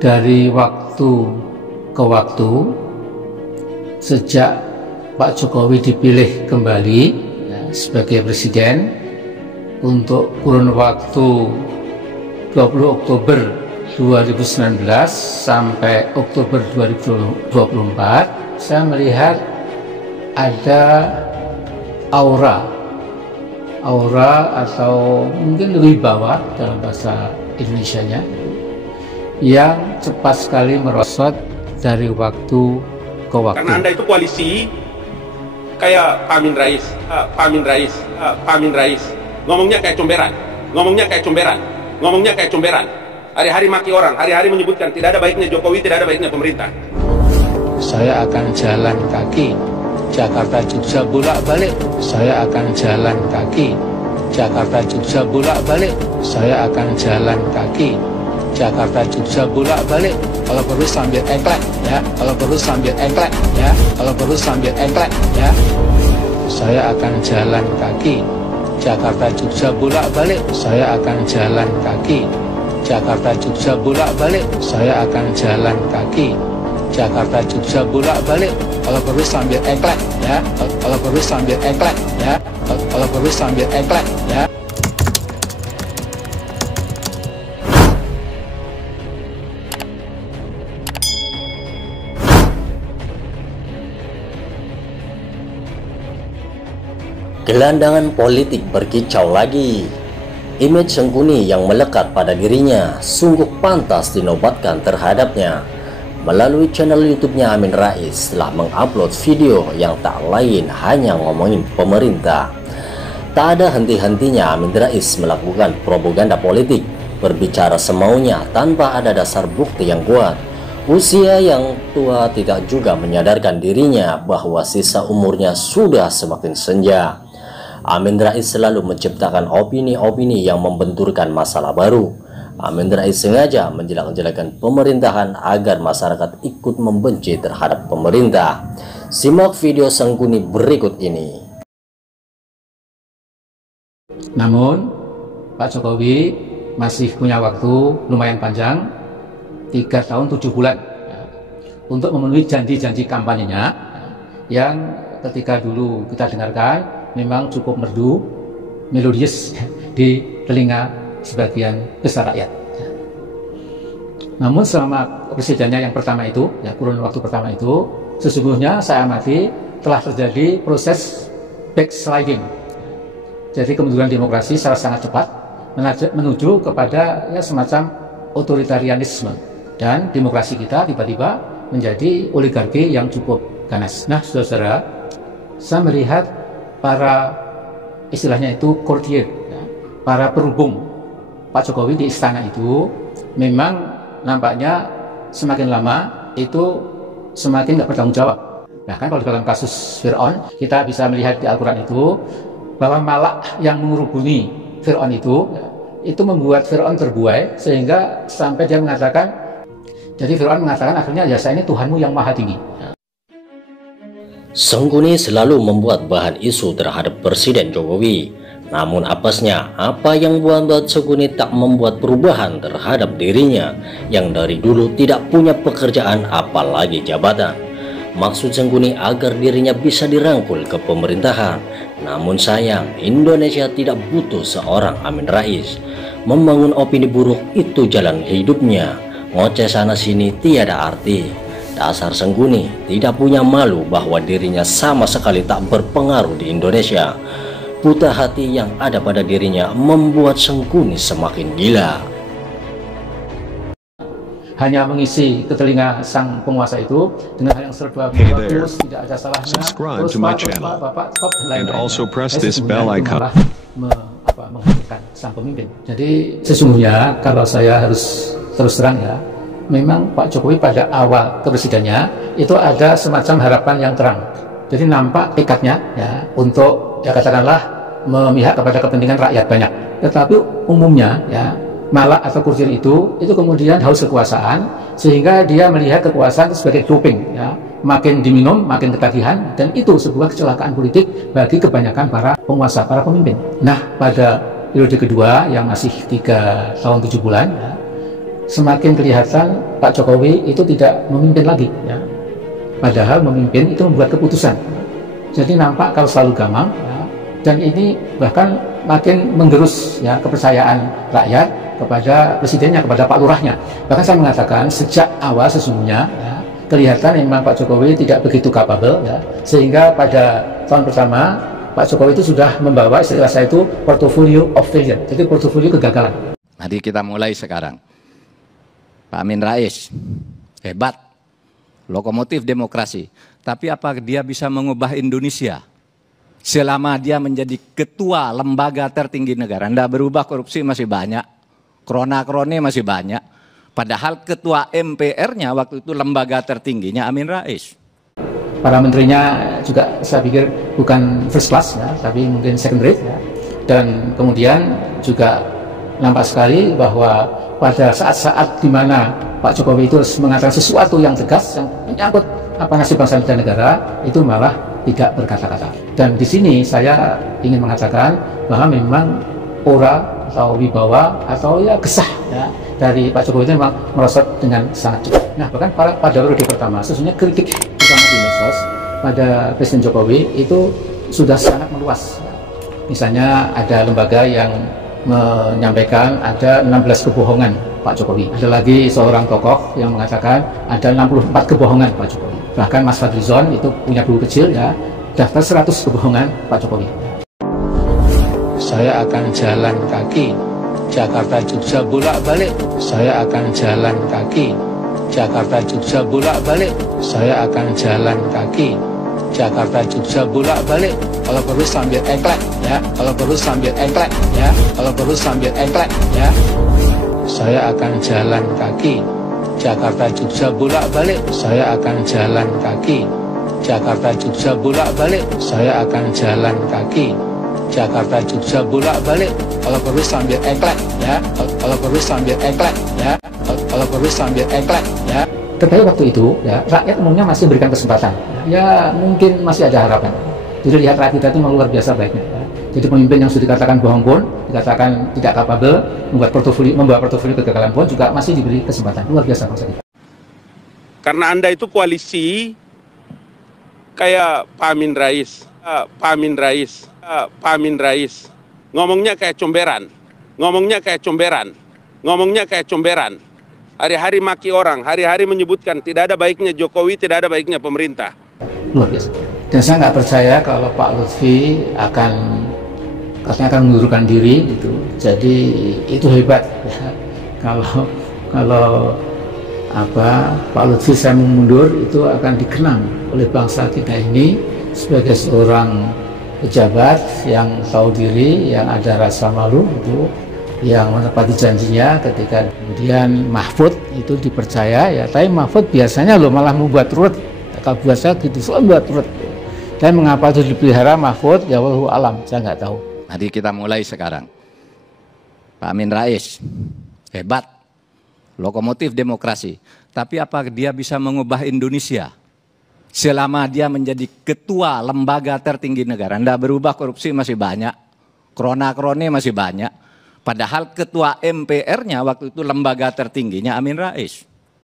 Dari waktu ke waktu, sejak Pak Jokowi dipilih kembali sebagai presiden untuk kurun waktu 20 Oktober 2019 sampai Oktober 2024, saya melihat ada aura atau mungkin wibawa dalam bahasa Indonesianya yang cepat sekali merosot dari waktu ke waktu. Karena Anda itu koalisi kayak Pak Amin Rais, ngomongnya kayak comberan, hari-hari maki orang, hari-hari menyebutkan tidak ada baiknya Jokowi, tidak ada baiknya pemerintah. Saya akan jalan kaki Jakarta Jogja bolak-balik. Saya akan jalan kaki Jakarta Jogja bolak-balik. Saya akan jalan kaki Jakarta Jogja bolak-balik. Kalau perlu sambil engklek ya, kalau perlu sambil engklek ya, kalau perlu sambil engklek ya. Saya akan jalan kaki Jakarta Jogja bolak-balik. Saya akan jalan kaki Jakarta Jogja bolak-balik. Saya akan jalan kaki Jakarta Jogja bolak-balik. Kalau perlu sambil engklek ya, kalau perlu sambil engklek ya, kalau perlu sambil engklek ya. Gelandangan politik berkicau lagi. Image Sangkuni yang melekat pada dirinya sungguh pantas dinobatkan terhadapnya. Melalui channel YouTube-nya Amin Rais telah mengupload video yang tak lain hanya ngomongin pemerintah. Tak ada henti-hentinya Amin Rais melakukan propaganda politik, berbicara semaunya tanpa ada dasar bukti yang kuat. Usia yang tua tidak juga menyadarkan dirinya bahwa sisa umurnya sudah semakin senja. Amin Rais selalu menciptakan opini-opini yang membenturkan masalah baru. Amin Rais sengaja menjelek-jelekan pemerintahan agar masyarakat ikut membenci terhadap pemerintah. Simak video Sangkuni berikut ini. Namun Pak Jokowi masih punya waktu lumayan panjang, 3 tahun 7 bulan untuk memenuhi janji-janji kampanyenya yang ketika dulu kita dengarkan memang cukup merdu, melodius di telinga sebagian besar rakyat. Namun selama presidennya yang pertama itu, ya kurun waktu pertama itu, sesungguhnya saya amati telah terjadi proses backsliding. Jadi kemunduran demokrasi secara sangat cepat menuju kepada ya semacam otoritarianisme, dan demokrasi kita tiba-tiba menjadi oligarki yang cukup ganas. Nah, saudara-saudara, saya melihat para istilahnya itu courtier, ya, para perhubung Pak Jokowi di istana itu memang nampaknya semakin lama itu semakin nggak bertanggung jawab. Bahkan kalau dalam kasus Fir'aun, kita bisa melihat di Al-Quran itu bahwa malak yang mengurubuni Fir'aun itu membuat Fir'aun terbuai sehingga sampai dia mengatakan, jadi Fir'aun mengatakan akhirnya, ya saya ini Tuhanmu yang maha tinggi. Sangkuni selalu membuat bahan isu terhadap Presiden Jokowi. Namun apesnya, apa yang membuat Sangkuni tak membuat perubahan terhadap dirinya yang dari dulu tidak punya pekerjaan apalagi jabatan. Maksud Sangkuni agar dirinya bisa dirangkul ke pemerintahan. Namun sayang, Indonesia tidak butuh seorang Amin Rais. Membangun opini buruk itu jalan hidupnya. Ngoceh sana sini tiada arti. Dasar Sangkuni tidak punya malu bahwa dirinya sama sekali tak berpengaruh di Indonesia. Buta hati yang ada pada dirinya membuat Sangkuni semakin gila. Hanya mengisi ke telinga sang penguasa itu dengan hal yang serba bagus, tidak ada salahnya. Subscribe to my channel and also press this bell icon. Menghadirkan sang pemimpin. Jadi sesungguhnya kalau saya harus terus terang ya, memang Pak Jokowi pada awal kepresidennya itu ada semacam harapan yang terang. Jadi nampak tekadnya ya untuk ya katakanlah memihak kepada kepentingan rakyat banyak. Tetapi umumnya ya malak atau kurjir itu kemudian haus kekuasaan sehingga dia melihat kekuasaan itu sebagai doping ya. Makin diminum makin ketagihan, dan itu sebuah kecelakaan politik bagi kebanyakan para penguasa, para pemimpin. Nah, pada periode kedua yang masih 3 tahun 7 bulan ya, semakin kelihatan Pak Jokowi itu tidak memimpin lagi, ya. Padahal memimpin itu membuat keputusan. Jadi nampak kalau selalu gamang, ya. Dan ini bahkan makin menggerus ya kepercayaan rakyat kepada presidennya, kepada Pak Lurahnya. Bahkan saya mengatakan sejak awal sesungguhnya ya, kelihatan memang Pak Jokowi tidak begitu kapabel, ya, sehingga pada tahun pertama Pak Jokowi itu sudah membawa istilah saya itu portfolio of failure, jadi portofolio kegagalan. Mari kita mulai sekarang. Pak Amin Rais hebat, lokomotif demokrasi. Tapi apa dia bisa mengubah Indonesia? Selama dia menjadi ketua lembaga tertinggi negara, tidak berubah, korupsi masih banyak, krona-krone masih banyak. Padahal ketua MPR-nya waktu itu lembaga tertingginya Amin Rais. Para menterinya juga saya pikir bukan first class, ya, tapi mungkin second rate. Ya. Dan kemudian juga nampak sekali bahwa pada saat-saat di mana Pak Jokowi itu mengatakan sesuatu yang tegas, yang menyangkut nasib bangsa dan negara, itu malah tidak berkata-kata. Dan di sini saya ingin mengatakan bahwa memang aura atau wibawa atau ya kesah ya, dari Pak Jokowi itu memang merosot dengan sangat cepat. Nah, bahkan pada periode pertama, sesungguhnya kritik terutama di medsos pada Presiden Jokowi itu sudah sangat meluas. Misalnya ada lembaga yang menyampaikan ada 16 kebohongan Pak Jokowi. Ada lagi seorang tokoh yang mengatakan ada 64 kebohongan Pak Jokowi. Bahkan Mas Fadlizon itu punya buku kecil ya, daftar 100 kebohongan Pak Jokowi. Saya akan jalan kaki Jakarta Jogja bolak-balik. Saya akan jalan kaki Jakarta Jogja bolak-balik. Saya akan jalan kaki Jakarta Jogja bolak-balik. Kalau perlu sambil engklek ya, kalau perlu sambil engklek ya, kalau perlu sambil engklek ya. Saya akan jalan kaki Jakarta Jogja bolak-balik. Saya akan jalan kaki Jakarta Jogja bolak-balik. Saya akan jalan kaki Jakarta Jogja bolak-balik. Kalau perlu sambil engklek ya, kalau perlu sambil engklek ya, kalau perlu sambil engklek ya. Tetapi waktu itu ya rakyat umumnya masih berikan kesempatan. Ya mungkin masih ada harapan. Jadi lihat rakyat kita itu memang luar biasa baiknya. Ya. Jadi pemimpin yang sudah dikatakan bohong pun, dikatakan tidak kapabel, membawa portofolio kegagalan pun juga masih diberi kesempatan. Luar biasa bangsa kita. Karena Anda itu koalisi kayak Pak Amin Rais, Pak Amin Rais, Pak Amin Rais. Ngomongnya kayak comberan, ngomongnya kayak comberan, ngomongnya kayak comberan. Hari-hari maki orang, hari-hari menyebutkan tidak ada baiknya Jokowi, tidak ada baiknya pemerintah. Luar biasa. Dan saya nggak percaya kalau Pak Lutfi katanya akan mengundurkan diri gitu. Jadi itu hebat ya. Kalau Pak Lutfi saya mundur itu akan dikenang oleh bangsa kita ini sebagai seorang pejabat yang tahu diri, yang ada rasa malu itu, yang menepati janjinya ketika kemudian Mahfud itu dipercaya ya. Tapi Mahfud biasanya malah membuat turut. Kalau buat saya gitu, selalu buat turut. Dan mengapa itu dipelihara Mahfud, ya wallahu alam, saya nggak tahu. Mari kita mulai sekarang. Pak Amin Rais hebat, lokomotif demokrasi. Tapi apa dia bisa mengubah Indonesia? Selama dia menjadi ketua lembaga tertinggi negara, tidak berubah, korupsi masih banyak, krona-krone masih banyak. Padahal ketua MPR-nya waktu itu lembaga tertingginya Amin Rais.